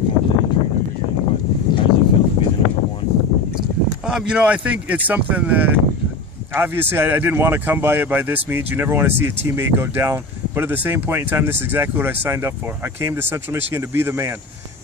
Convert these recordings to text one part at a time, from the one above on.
With the injury and everything, but how does it feel to be the number one? You know, I think it's something that obviously I didn't want to come by it by this means. You never want to see a teammate go down. But at the same point in time, this is exactly what I signed up for. I came to Central Michigan to be the man.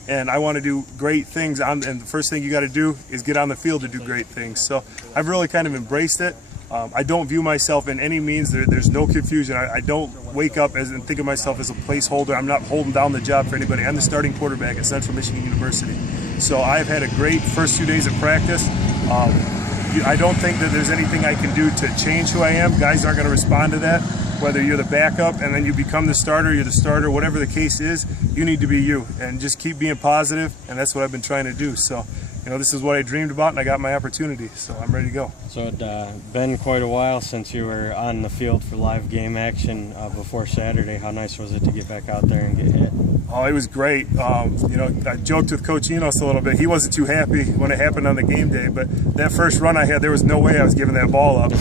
And I want to do great things. And the first thing you got to do is get on the field to do great things. So I've really kind of embraced it. I don't view myself in any means. There's no confusion. I don't wake up and think of myself as a placeholder. I'm not holding down the job for anybody. I'm the starting quarterback at Central Michigan University. So I've had a great first 2 days of practice. I don't think that there's anything I can do to change who I am. Guys aren't going to respond to that. Whether you're the backup and then you become the starter, you're the starter, whatever the case is, you need to be you and just keep being positive, and that's what I've been trying to do. So, you know, this is what I dreamed about, and I got my opportunity, so I'm ready to go. So it's been quite a while since you were on the field for live game action before Saturday. How nice was it to get back out there and get hit? Oh, it was great. You know, I joked with Coach Enos a little bit. He wasn't too happy when it happened on the game day, but that first run I had, there was no way I was giving that ball up.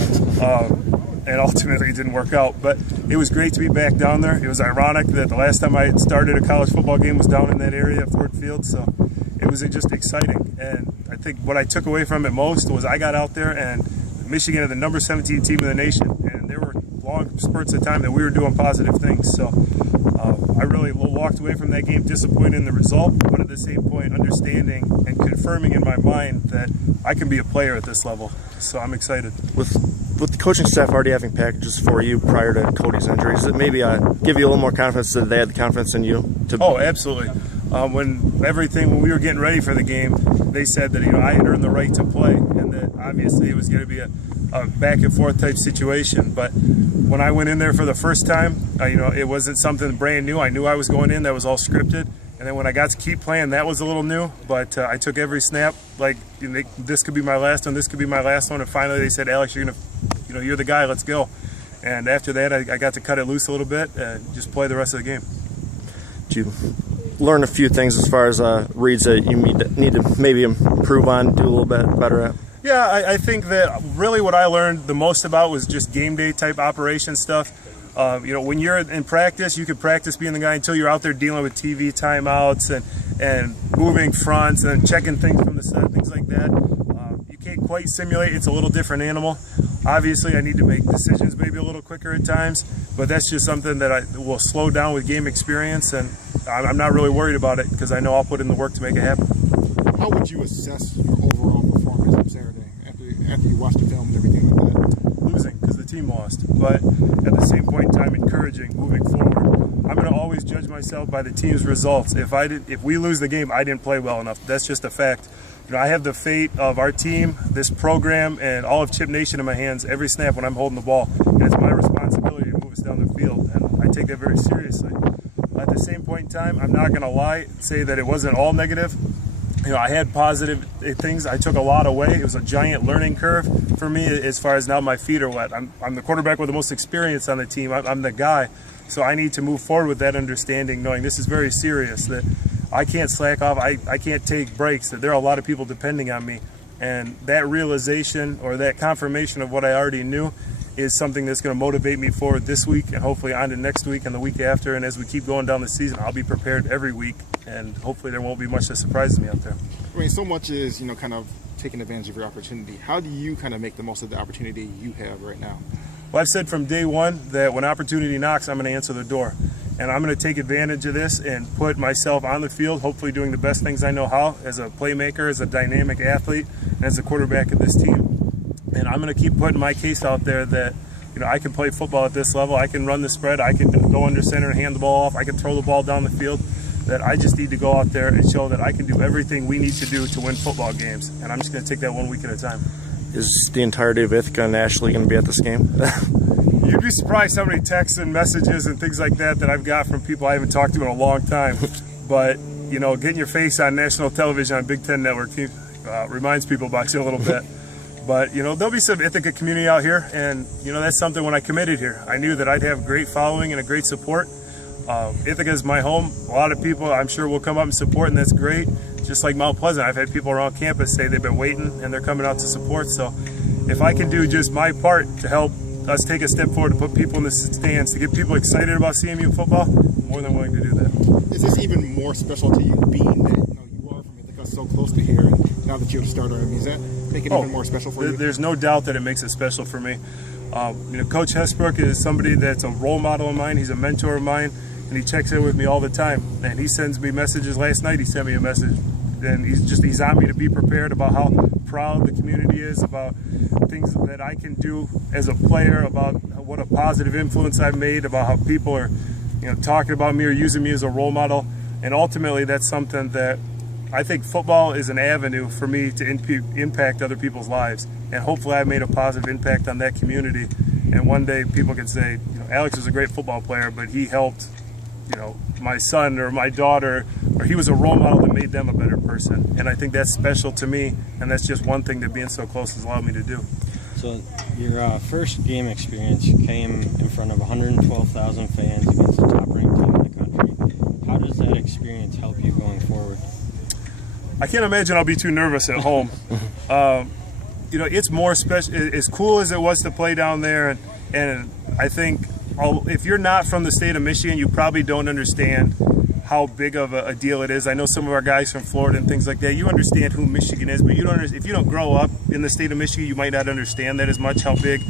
And ultimately it didn't work out. But it was great to be back down there. It was ironic that the last time I had started a college football game was down in that area at Ford Field, so it was just exciting. And I think what I took away from it most was I got out there and Michigan had the number 17 team in the nation, and there were long spurts of time that we were doing positive things. So I really walked away from that game disappointed in the result, but at the same point understanding and confirming in my mind that I can be a player at this level. So I'm excited. With the coaching staff already having packages for you prior to Cody's injury, does it maybe give you a little more confidence that they had the confidence in you? Oh, absolutely. When we were getting ready for the game, they said that, you know, I had earned the right to play, and that obviously it was going to be a back and forth type situation. But when I went in there for the first time, you know, it wasn't something brand new. I knew I was going in. That was all scripted. And then when I got to keep playing, that was a little new. But I took every snap like, you know, this could be my last one. This could be my last one. And finally, they said, Alex, you're the guy. Let's go. And after that, I got to cut it loose a little bit and just play the rest of the game. Did you learn a few things as far as reads that you need to maybe improve on, do a little bit better at? Yeah, I think that really what I learned the most about was just game day type operation stuff. You know, when you're in practice, you can practice being the guy until you're out there dealing with TV timeouts and moving fronts and checking things from the set, things like that. You can't quite simulate. It's a little different animal. Obviously, I need to make decisions maybe a little quicker at times, but that's just something that I will slow down with game experience, and I'm not really worried about it because I know I'll put in the work to make it happen. How would you assess your overall performance on Saturday after you watched the film and everything like that? Losing because the team lost, but at the same point in time, encouraging, moving forward. I'm going to always judge myself by the team's results. If we lose the game, I didn't play well enough. That's just a fact. You know, I have the fate of our team, this program, and all of Chip Nation in my hands every snap when I'm holding the ball. And it's my responsibility to move us down the field, and I take that very seriously. At the same point in time, I'm not going to lie, say that it wasn't all negative. You know, I had positive things. I took a lot away. It was a giant learning curve for me as far as now my feet are wet. I'm the quarterback with the most experience on the team. I'm the guy. So I need to move forward with that understanding, knowing this is very serious, that I can't slack off. I can't take breaks, that there are a lot of people depending on me. And that realization or that confirmation of what I already knew is something that's going to motivate me forward this week and hopefully on to next week and the week after. And as we keep going down the season, I'll be prepared every week, and hopefully there won't be much that surprises me out there. I mean, so much is, you know, kind of taking advantage of your opportunity. How do you kind of make the most of the opportunity you have right now? Well, I've said from day one that when opportunity knocks, I'm going to answer the door. And I'm going to take advantage of this and put myself on the field, hopefully doing the best things I know how as a playmaker, as a dynamic athlete, and as a quarterback of this team. And I'm going to keep putting my case out there that, you know, I can play football at this level. I can run the spread. I can go under center and hand the ball off. I can throw the ball down the field. That I just need to go out there and show that I can do everything we need to do to win football games. And I'm just going to take that 1 week at a time. Is the entirety of Ithaca and Ashley going to be at this game? You'd be surprised how many texts and messages and things like that I've got from people I haven't talked to in a long time. But, you know, getting your face on national television on Big Ten Network reminds people about you a little bit. But, you know, there'll be some Ithaca community out here, and, you know, that's something when I committed here. I knew that I'd have great following and a great support. Ithaca is my home. A lot of people, I'm sure, will come up and support, and that's great. Just like Mount Pleasant, I've had people around campus say they've been waiting, and they're coming out to support. So if I can do just my part to help us take a step forward, to put people in the stands, to get people excited about CMU football, I'm more than willing to do that. Is this even more special to you being that so close to here, and now that you're a starter, I mean, does that make it even more special for you? There's no doubt that it makes it special for me. Coach Hesbrook is somebody that's a role model of mine. He's a mentor of mine, and he checks in with me all the time. And he sends me messages. Last night he sent me a message, and he's on me to be prepared about how proud the community is, about things that I can do as a player, about what a positive influence I've made, about how people are talking about me or using me as a role model. And ultimately that's something that I think football is an avenue for me to impact other people's lives, and hopefully I made a positive impact on that community. And one day people can say, Alex was a great football player, but he helped, my son or my daughter, or he was a role model that made them a better person. And I think that's special to me, and that's just one thing that being so close has allowed me to do. So your first game experience came in front of 112,000 fans against the top-ranked team in the country. How does that experience help you going forward? I can't imagine I'll be too nervous at home. It's more special. As cool as it was to play down there, and I think if you're not from the state of Michigan, you probably don't understand how big of a deal it is. I know some of our guys from Florida and things like that, you understand who Michigan is, but if you don't grow up in the state of Michigan, you might not understand that as much, how big,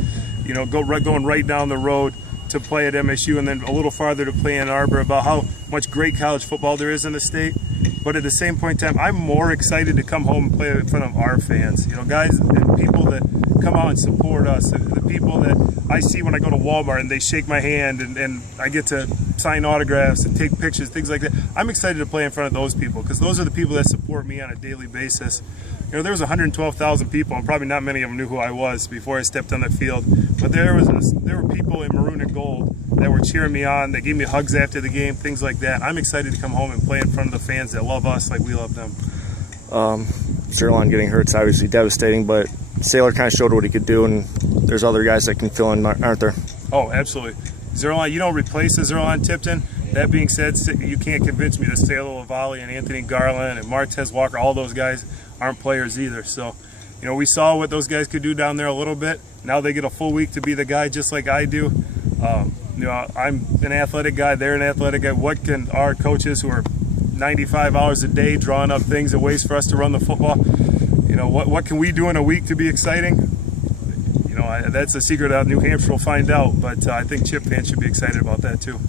going right down the road to play at MSU and then a little farther to play Ann Arbor, about how much great college football there is in the state. But at the same point in time, I'm more excited to come home and play in front of our fans. Guys and people that come out and support us, the people that I see when I go to Walmart and they shake my hand and I get to sign autographs and take pictures, things like that. I'm excited to play in front of those people, because those are the people that support me on a daily basis. There was 112,000 people, and probably not many of them knew who I was before I stepped on the field. But there were people in maroon and gold that were cheering me on. They gave me hugs after the game, things like that. I'm excited to come home and play in front of the fans that love us like we love them. Zerline getting hurt is obviously devastating, but Saylor kind of showed what he could do, and there's other guys that can fill in, aren't there? Oh, absolutely. Zerline, you don't replace a Zerline Tipton. That being said, you can't convince me that Saylor Lavallee and Anthony Garland and Martez Walker, all those guys aren't players either. So, we saw what those guys could do down there a little bit. Now they get a full week to be the guy just like I do. I'm an athletic guy, they're an athletic guy. What can our coaches, who are 95 hours a day drawing up things and ways for us to run the football, what can we do in a week to be exciting? That's a secret that New Hampshire will find out, but I think Chip fans should be excited about that too.